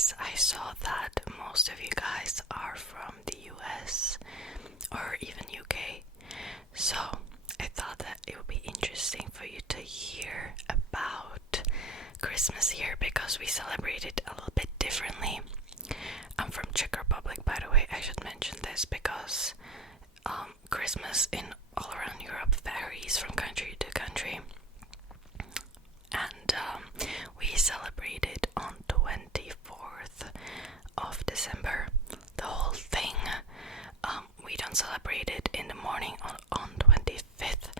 because I saw that most of you guys are from the US or even UK. So I thought that it would be interesting for you to hear about Christmas here because we celebrate it a little bit differently. I'm from Czech Republic, by the way. I should mention this because Christmas in all around Europe varies from country to country. And we celebrate it on 24th of December. The whole thing. We don't celebrate it in the morning on 25th.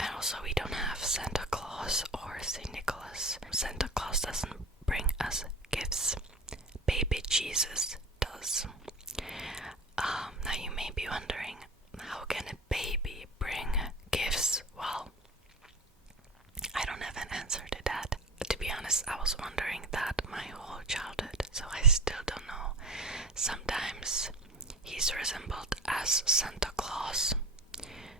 And also we don't have Santa Claus or St. Nicholas. Santa Claus doesn't bring us gifts. Baby Jesus does. Now you may be wondering, how can a baby bring gifts? Well, I don't have an answer to that. To be honest, I was wondering that my whole childhood, so I still don't know. Sometimes he's resembled as Santa Claus.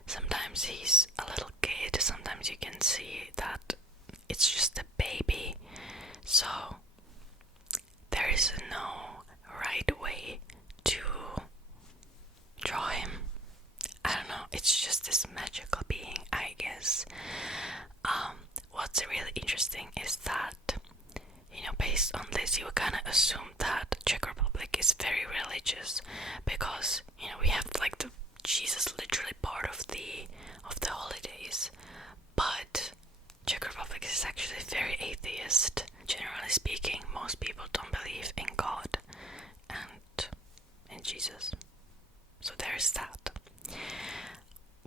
Sometimes he's a little kid. Sometimes you can see that it's just a baby. So there is no right way to draw him. I don't know, it's just this magical being, I guess. What's really interesting is that, based on this, you would kind of assume that Czech Republic is very religious because, we have like the Jesus literally part of the holidays. But Czech Republic is actually very atheist. Generally speaking, most people don't believe in God and in Jesus. So there's that.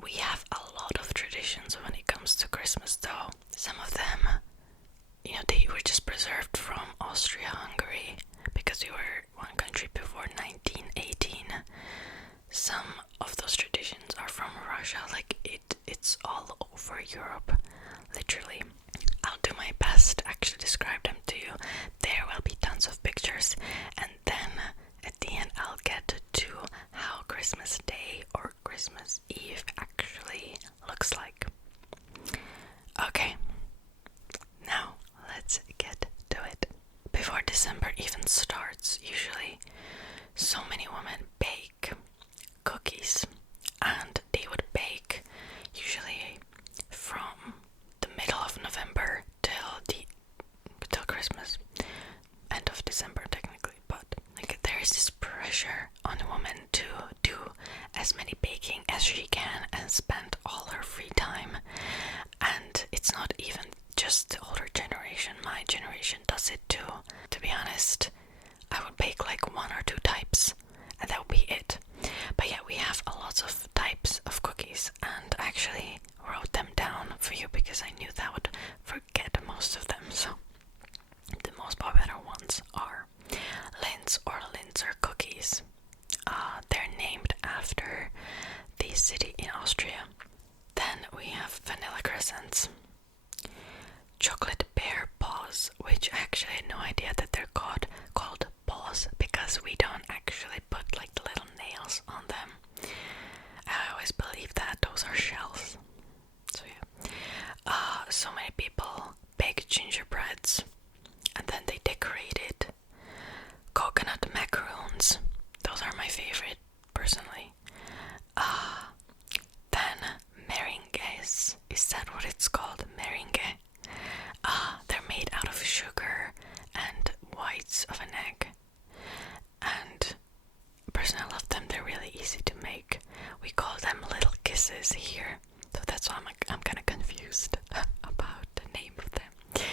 We have a lot of traditions when it comes to Christmas though. Some of them, they were just preserved from Austria-Hungary because we were one country before 1918. Some of those traditions are from Russia, like it's all over Europe, literally. I'll do my best to actually describe them to you. There will be tons of pictures, and then at the end I'll get to how Christmas Day or Christmas Eve actually looks like. Okay, now let's get to it. Before December even starts, usually so many women bake cookies, and they would bake usually from the middle of November till Christmas, end of December technically, but like there is this pressure on a woman to do as many baking as she can and spend all her free time. And it's not even just the older generation, my generation does it too. To be honest, I would bake like one or two types and that would be it. But yeah, we have a lot of types of cookies, and I actually wrote them down for you because I knew that I would forget most of them. So the most popular ones are Linz or Linzer cookies. They're named after the city in Austria. Then we have vanilla crescents, chocolate bear paws, which I actually had no idea that they're called paws because we don't actually put like the little nails on them. I always believe that those are shells. So yeah. So many people bake gingerbreads and then they decorate it. Coconut macaroons. Those are my favorite, personally. Then meringues. Is that what it's called? Meringue. They're made out of sugar and whites of an egg. And personally, I love them. They're really easy to make. We call them little kisses here. So that's why I'm kind of confused about the name of them.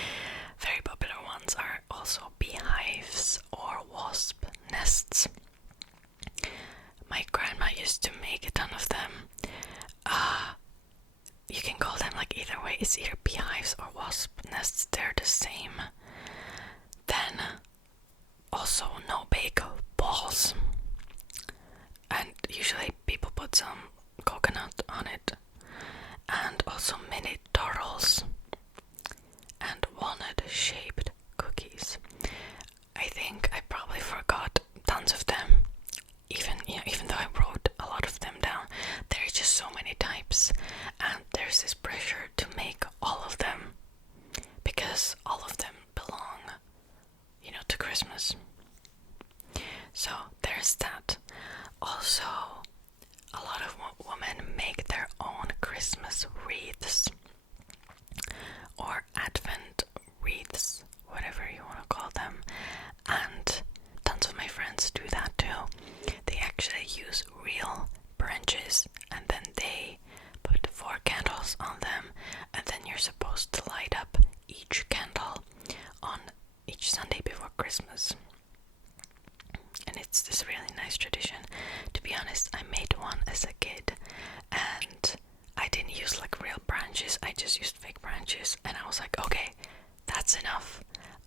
Very popular ones are also beehives or wasp nests. My grandma used to make a ton of them. You can call them like either way. It's either beehives or wasp nests. They're the same. Then also no bake balls. And usually people put some coconut on it. And also mini turtles. And walnut shaped cookies. I think I probably forgot tons of them. Even though I wrote a lot of them down, there's just so many types, and there's this pressure to make all of them because all of them belong, to Christmas. nice tradition. To be honest, I made one as a kid, and I didn't use like real branches, I just used fake branches, and I was like, okay, that's enough.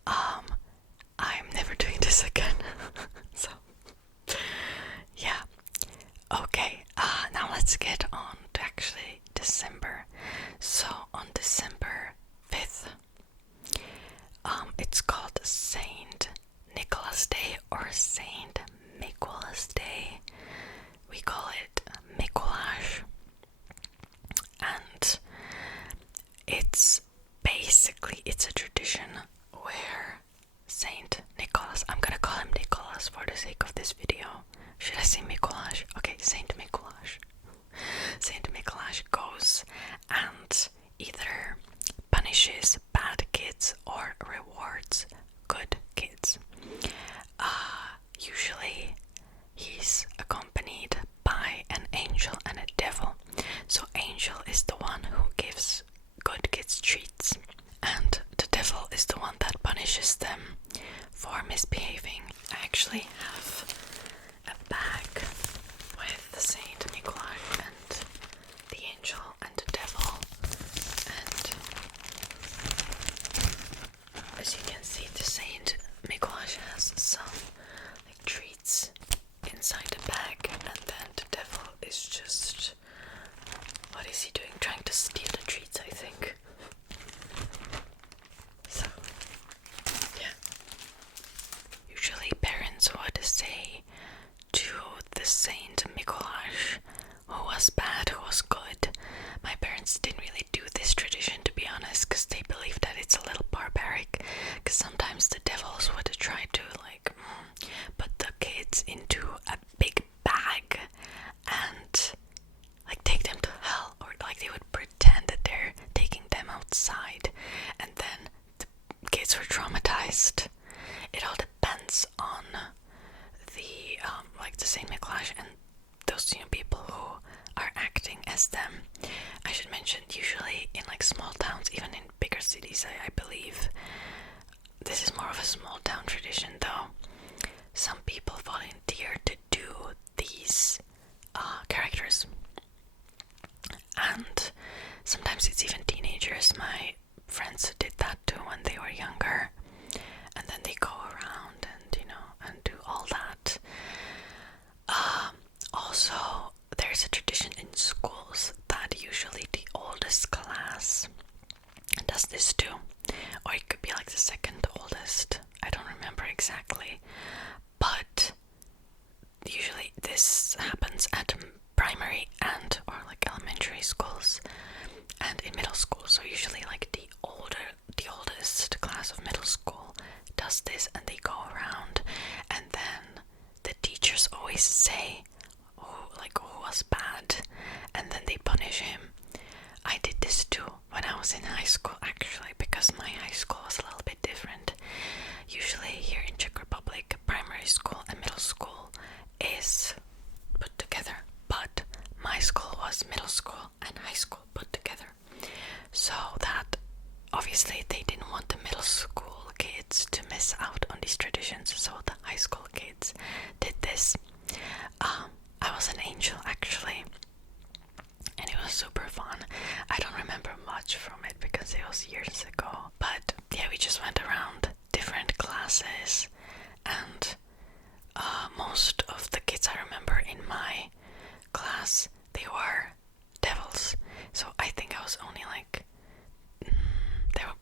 I'm never doing this again. So yeah. Okay, now let's get on to actually December. So on December 5th, it's called Saint Nicholas Day or Saint Mikuláš Day. We call it Mikuláš, and it's a tradition where Saint Nicholas, I'm gonna call him Nicholas for the sake of this video. Should I say Mikuláš? Okay, Saint Mikuláš. Saint Mikuláš goes and either punishes bad kids or rewards good kids. Usually he's accompanied by an angel and a devil. So angel is the one who gives good kids treats, and the devil is the one that punishes them for misbehaving. I actually have a bag with the Saint Mikuláš and the angel and the devil, and as you can see, the Saint Mikuláš has some like treats inside the bag, and then the devil is just, what is he doing? Trying to steal the treats, I think. So yeah, usually parents would say to the Saint Mikuláš who was bad, who was good. My parents didn't really do this tradition, to be honest, because they believe that it's a little barbaric, because sometimes the devils would try to like put the kids into a big bag and like take them to hell, or like they would pretend that they're taking them outside, and then the kids were traumatized. It all depends on the like the Saint Mikuláš and those people who are acting as them. I should mention, usually in like small towns, even in bigger cities, I believe this is more of a small town tradition though. Some people volunteer to do these characters, and sometimes it's even teenagers. My friends did that too when they were younger, and then they go around and and do all that. Also, there's a tradition in schools that usually the oldest class does this too, or it could be like the second oldest. I don't remember exactly, but usually this happens at primary and or like elementary schools and in middle school. So usually like the oldest class of middle school does this, and they go around, and then the teachers always say who was bad, and then they punish him. I did this too when I was in high school, actually, because my high school was a little bit different. Usually here in Czech Republic, primary school and middle school is put together, but my school was middle school and high school put together. So that obviously they didn't want the middle school kids to miss out on these traditions, so the high school kids did this. I was an angel actually, and it was super fun. I don't remember much from it because it was years ago, but yeah, we just went around different classes, and most of the kids I remember in my class, they were devils. So I think I was only like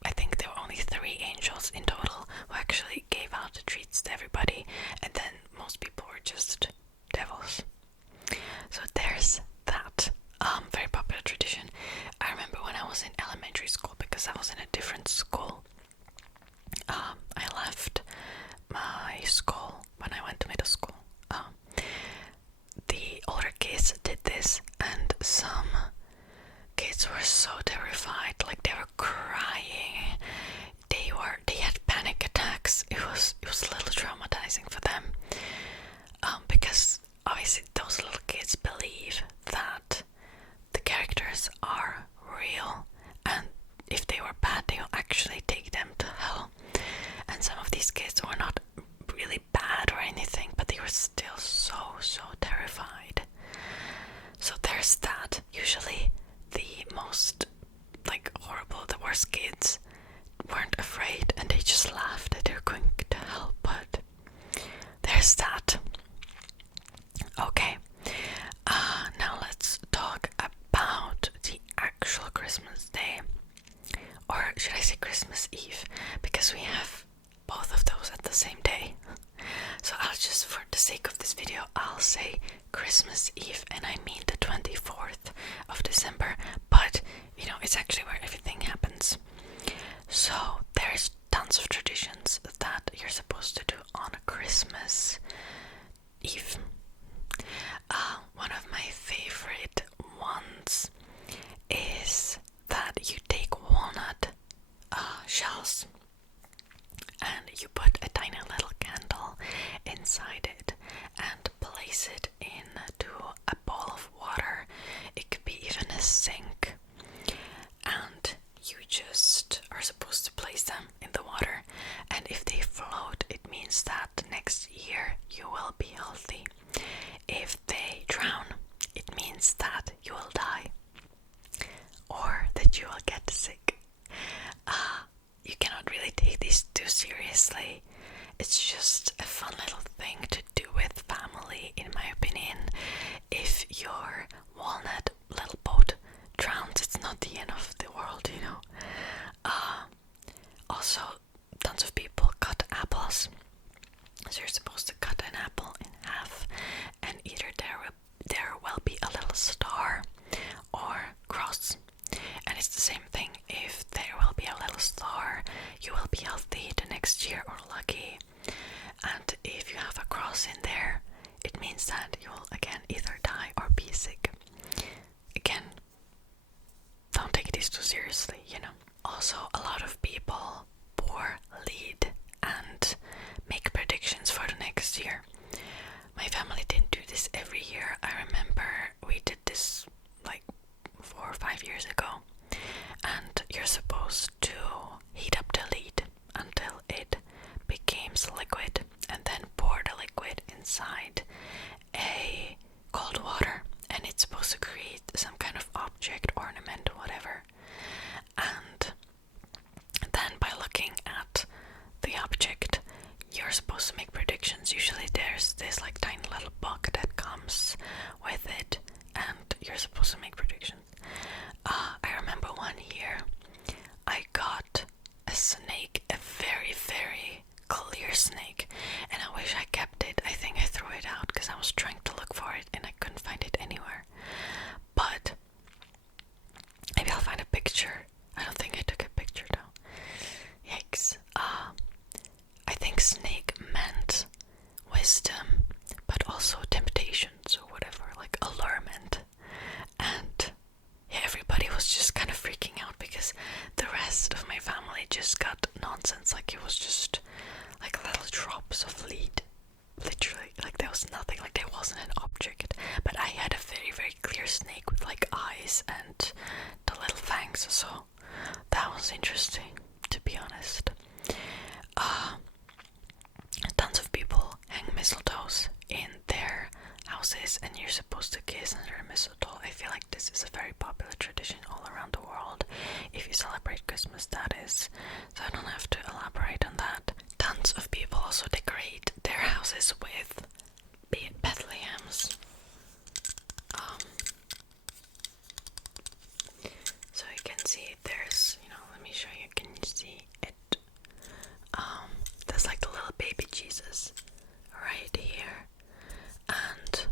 I think there were only 3 angels in total who actually gave out the treats to everybody, and then most people were just devils. So there's that very popular tradition. I remember when I was in elementary school, because I was in a different school, I left my school when I went to middle school. The older kids did this, and some kids were so terrified, like they were crying. They had panic attacks. It was a little traumatizing for them, because obviously those little kids believe that the characters are real, and if they were bad, they will actually take them to hell. And some of these kids were not is that. Okay, now let's talk about the actual Christmas day. Or should I say Christmas Eve? Because we have both of those at the same day. So I'll just, for the sake of this video, I'll say Christmas Eve, and I mean the 24th of December. But, you know, it's actually where everything happens. So there's tons of traditions that you're supposed to do on Christmas Eve. One of my favorite ones is that you take walnut shells and you put a tiny little candle inside it and place it into a bowl of water. It could be even a sink, and you just are supposed to place them in the water, and if they float, it means that next year you will be healthy. If they drown, it means that you will die or that you will get sick. You cannot really take these too seriously. It's just a fun little thing to do with family, in my opinion. If your walnut little boat drowns, it's not the end of the world, you know. Also, tons of people cut apples. So you're supposed to cut an apple in half, and either there will be a little star or cross. And it's the same thing. If there will be a little star, you will be healthy the next year or lucky. And if you have a cross in there, it means that you will again either die or be sick. Again, don't take this too seriously, you know. Also, a lot of people pour lead and make predictions for the next year. My family didn't do this every year. I remember we did this like 4 or 5 years ago. And you're supposed to heat up the lead until it becomes liquid, and then pour the liquid inside a cold water, and it's supposed to create some kind of object, ornament, whatever. And then by looking at the object, you're supposed to make predictions. Usually there's this like tiny little book that comes with it, and you're supposed to make predictions. I remember one year I got a snake, a very, very clear snake, and I wish I kept it. I think I threw it out because I was trying to look for it and I couldn't find it anywhere. But maybe I'll find a picture. I don't think I took a picture though. Yikes. I think snake meant wisdom, but also temptations or whatever, like allurement. And yeah, everybody was just kind of freaking out because the rest of my family just got nonsense. Like it was just like little drops of lead, literally. Like there was nothing, like there wasn't an object. But I had a very, very clear snake with like eyes and the little fangs. So that was interesting, to be honest. Tons of people hang mistletoes in their houses, and you're supposed to kiss under a mistletoe. I feel like this is a very popular tradition all around the world. If you celebrate Christmas, that is. So I don't have to elaborate on that. Tons of people also decorate their houses with Bethlehems. So you can see there's, you know, let me show you. Can you see it? There's like the little baby Jesus right here. And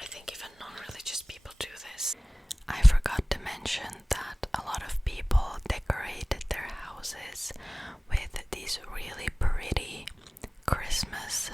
I think even non-religious people do this. I forgot to mention that a lot of people decorated their houses with these really pretty Christmas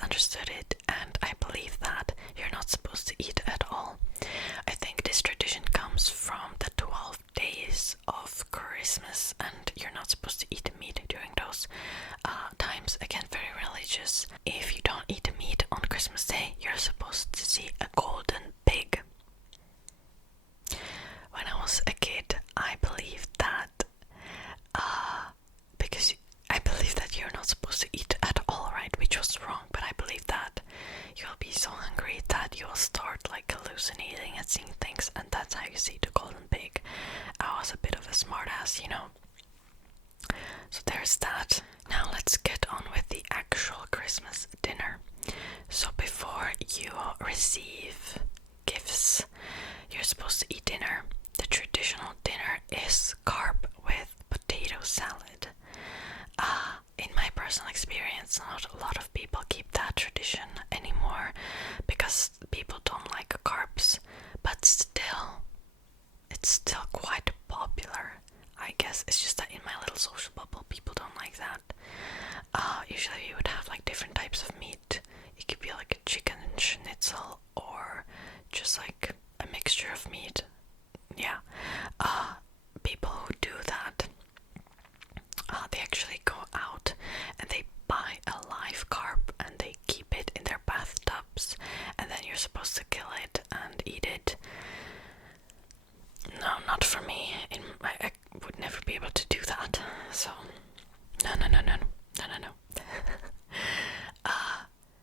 misunderstood it, and I believe that you're not supposed to eat at all. I think this tradition comes from the 12 days of Christmas, and you're not supposed to eat meat during those times. Again, very religious. If you don't eat meat on Christmas Day, you're supposed to see a golden pig. When I was a kid, I believed that because I believe that you're not supposed to eat at all, right? Which was wrong, but I believe that you'll be so hungry that you'll start like hallucinating and seeing things, and that's how you see the golden pig. I was a bit of a smartass, you know. So there's that. Now let's get on with the actual Christmas dinner. So before you receive gifts, you're supposed to eat dinner. The traditional dinner is carb with potato salad. In my personal experience, not a lot of people keep that tradition anymore because people don't like carbs, but still, it's still quite popular. I guess it's just that in my little social bubble, people don't like that. Usually you would have like different types of meat. It could be like a chicken schnitzel or just like a mixture of meat. Yeah. People who do that, they actually go out and they buy a live carp and they keep it in their bathtubs, and then you're supposed to kill it and eat it. No, not for me. I would never be able to do that. So, no.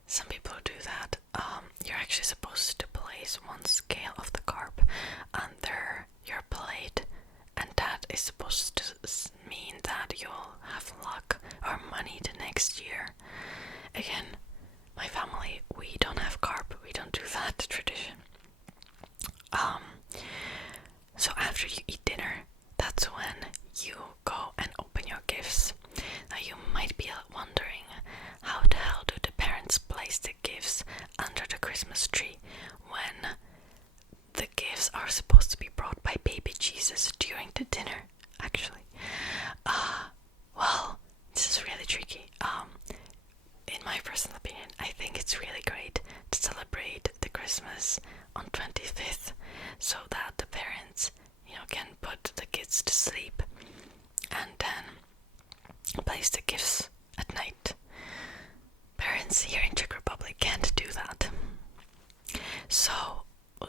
Some people who do that, you're actually supposed to place one scale of the carp under your plate, and that is supposed to mean that you'll have luck or money the next year. Again, my family, we don't have carp. We don't do that tradition. So after you eat dinner, that's when you go and open your gifts. Now you might be wondering, how the hell do the parents place the gifts under the Christmas tree when the gifts are supposed to be brought by baby Jesus during the dinner, actually? Well, this is really tricky. In my personal opinion, I think it's really great to celebrate the Christmas on 25th so that the parents, can put the kids to sleep and then place the gifts at night. Parents here in Czech Republic can't do that. So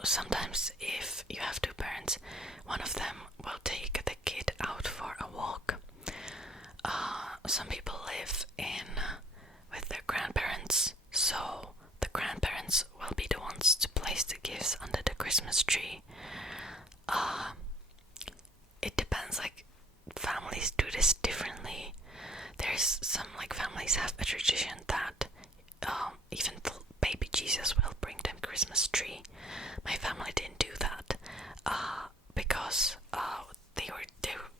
sometimes if you have two parents, one of them will take the kid out for a walk. Some people live with their grandparents, so the grandparents will be the ones to place the gifts under the Christmas tree. It depends, like families do this differently. There's some families have a tradition that even the baby Jesus will bring them Christmas tree. My family didn't do that because they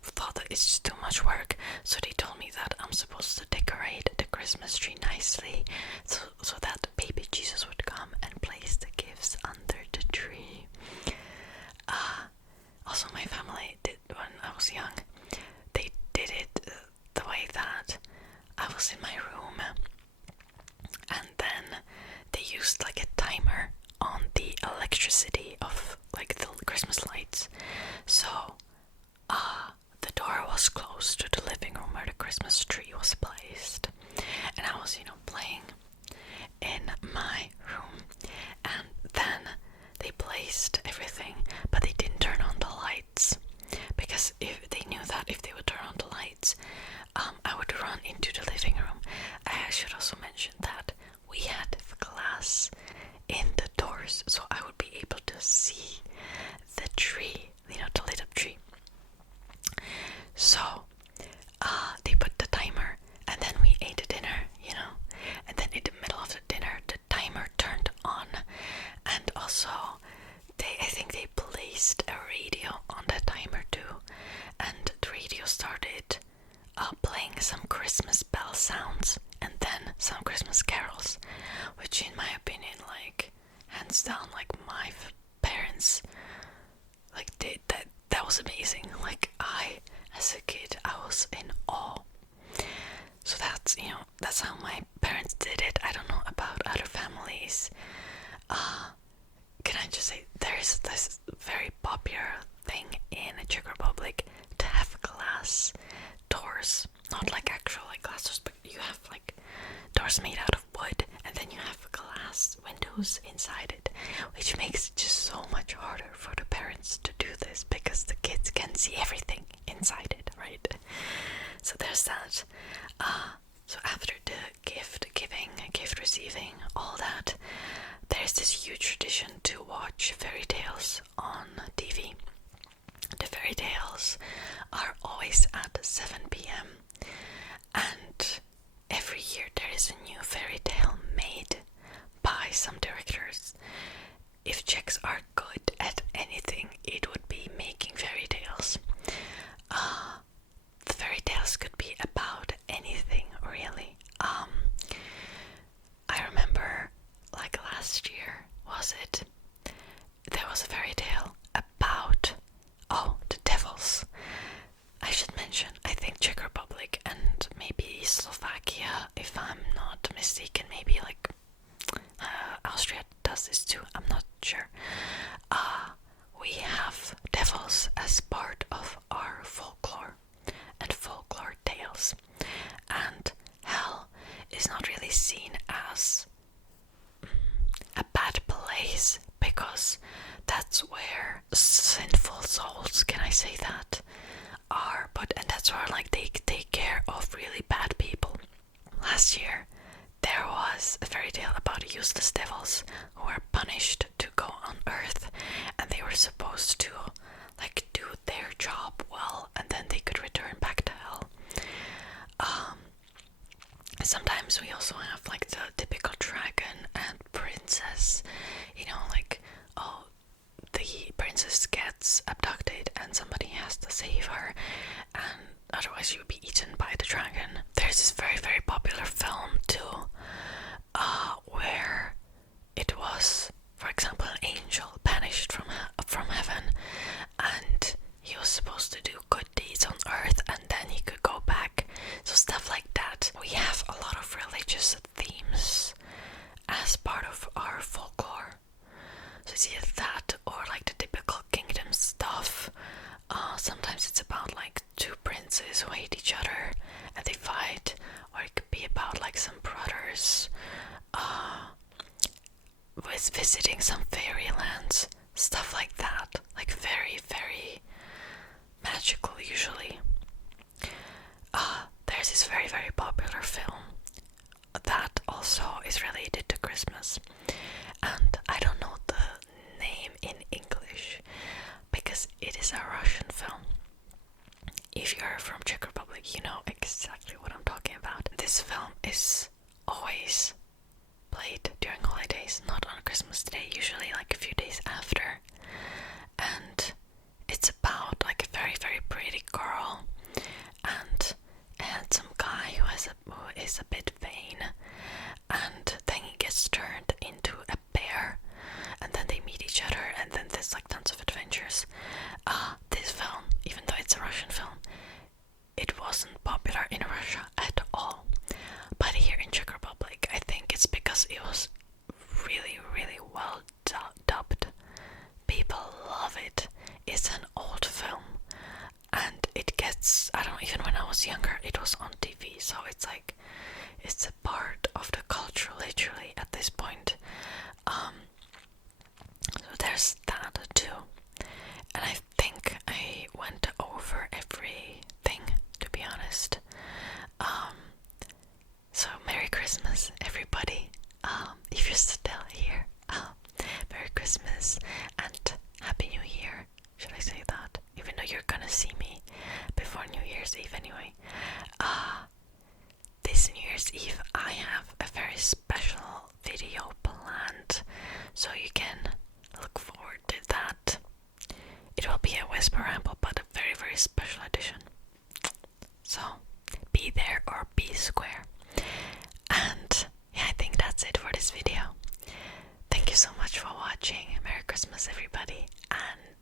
thought that it's just too much work, so they told me that I'm supposed to decorate the Christmas tree nicely so that baby Jesus would come and place the gifts under the tree. Also, my family did, when I was young, they did it the way that I was in my room and then they used like a timer on the electricity of like the Christmas lights. So the door was closed to the living room where the Christmas tree was placed, and I was playing in my room, and then they placed everything, but they didn't turn on the lights, because if they knew that if they would turn on the lights, I would run into the living room. I should also mention that we had glass in the doors, so I would be able to see the tree, the lit up tree. So they put the timer, and then we ate the dinner, and then in the middle of the dinner the timer turned on, and also I think they placed a radio on the timer too, and the radio started playing some Christmas bell sounds and then some Christmas carols, which in my opinion, hands down, my parents did that. That was amazing. As a kid, I was in awe. So that's how my parents did it. I don't know about has windows inside it, which makes it just so much harder for the parents to do this because the kids can see everything inside it, right? So there's that. So after the gift giving, gift receiving, all that, there's this huge tradition to watch fairy tales on TV. The fairy tales are always at 7 p.m. and every year there is a new fairy tale made by some directors. If Czechs are good at anything, it would be making fairy tales. The fairy tales could be about anything, really. I remember, like last year, was it? There was a fairy tale about, the devils. I should mention, I think Czech Republic and maybe Slovakia, if I'm not mistaken, maybe like Austria does this too, I'm not sure. We have devils as part of our folklore and folklore tales, and hell is not really seen as a bad place because that's where sinful souls, can I say that, are, and that's where like they take care of really bad people. Last year there was a fairy tale about useless devils who were punished to go on Earth, and they were supposed to like do their job well, and then they could return back to hell. Sometimes we also have like the typical dragon and princess, like, the princess gets abducted and somebody has to save her, and otherwise she would be eaten by the dragon. There's this very, very popular film too, where it was, for example, an angel banished from heaven, and he was supposed to do good deeds on Earth, and then he could go back. So stuff like that. We have a lot of religious themes as part of our folklore. So it's either that or like the typical kingdom stuff. Sometimes it's about like two princes who hate each other and they fight, or it could be about like some brothers with visiting some fairy lands, stuff like that, like very, very magical usually. There's this very, very popular film that also is related to Christmas, and I don't know the name in English because it is a Russian film. If you're from Czech Republic, you know exactly what I'm talking about. This film is always played during holidays, not on Christmas Day, usually like a few days after. And it's about like a very, very pretty girl and a handsome guy who is a bit vain, and then he gets turned into a bear, and then they meet each other, and then there's like tons of adventures. This film, even though it's a Russian film, it wasn't popular in Russia at all, but here in Czech Republic, I think it's because it was really, really well dubbed. People love it. It's an old film, and it gets, I don't, even when I was younger, it was on TV, so it's like, it's a part of the culture literally at this point. So there's that too, and I think I went over everything, to be honest. So Merry Christmas, everybody. If you're still here, Merry Christmas and Happy New Year. Should I say that? Even though you're gonna see me before New Year's Eve anyway. This New Year's Eve I have a very special video planned, so you can look forward to that. It will be a Whisper Ramble, but a very, very special edition. So be there or be square. And yeah, I think that's it for this video. Thank you so much for watching. Merry Christmas, everybody, and